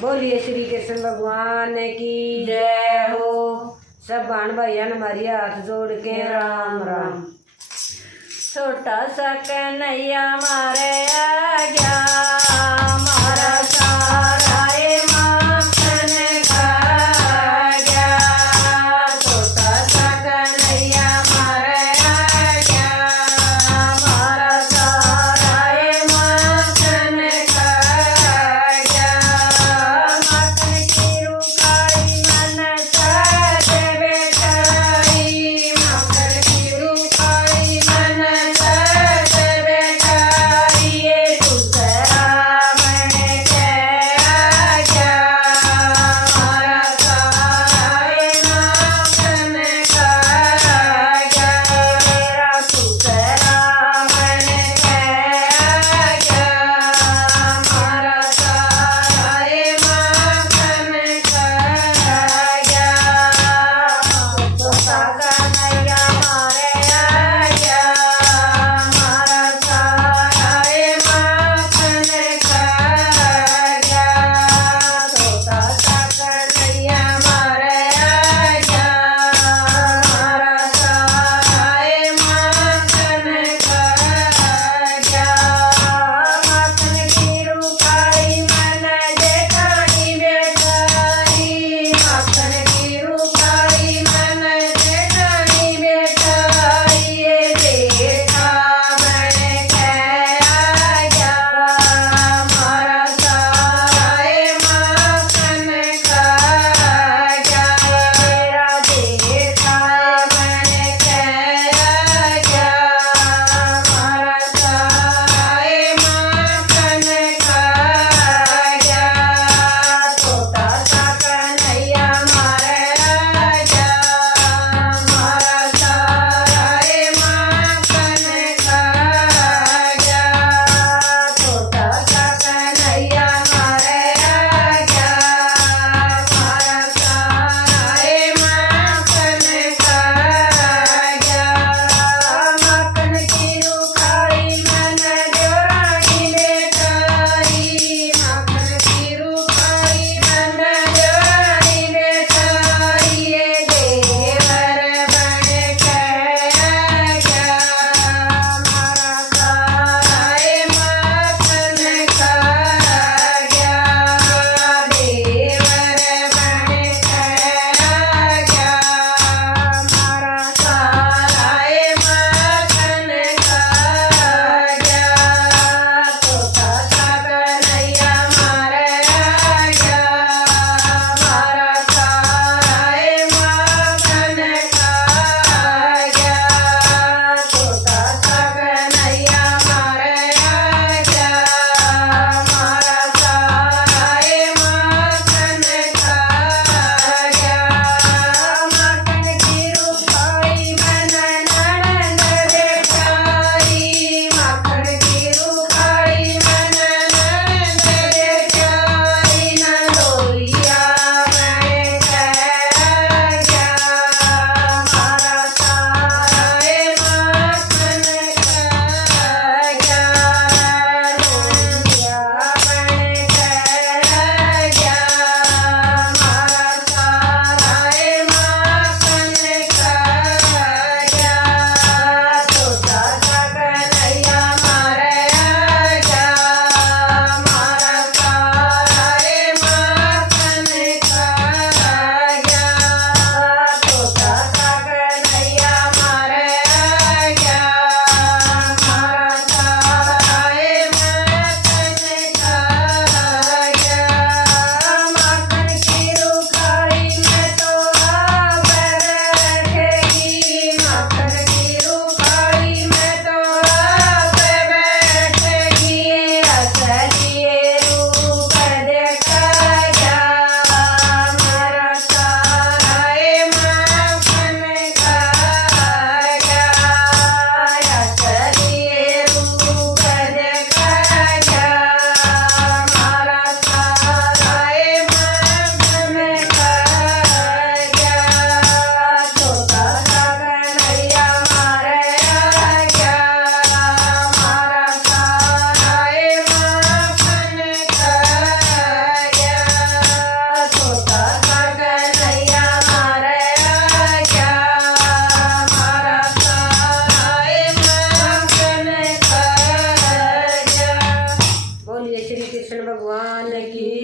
बोलिए श्री कृष्ण भगवान की जय हो। सब भाण भाइयों हमारी हाथ जोड़ के राम राम। छोटा सा कन्हैया मारे आ गया, मारा सारा ये माखन खा गया। छोटा सा कन्हैया मारे आ गया, मारा सारा ये माखन खा गया। माखन की रुखाई मन साथ बैठाई, माखन की रुखाई मन साथ बैठाई। ये दूसरा भगवान की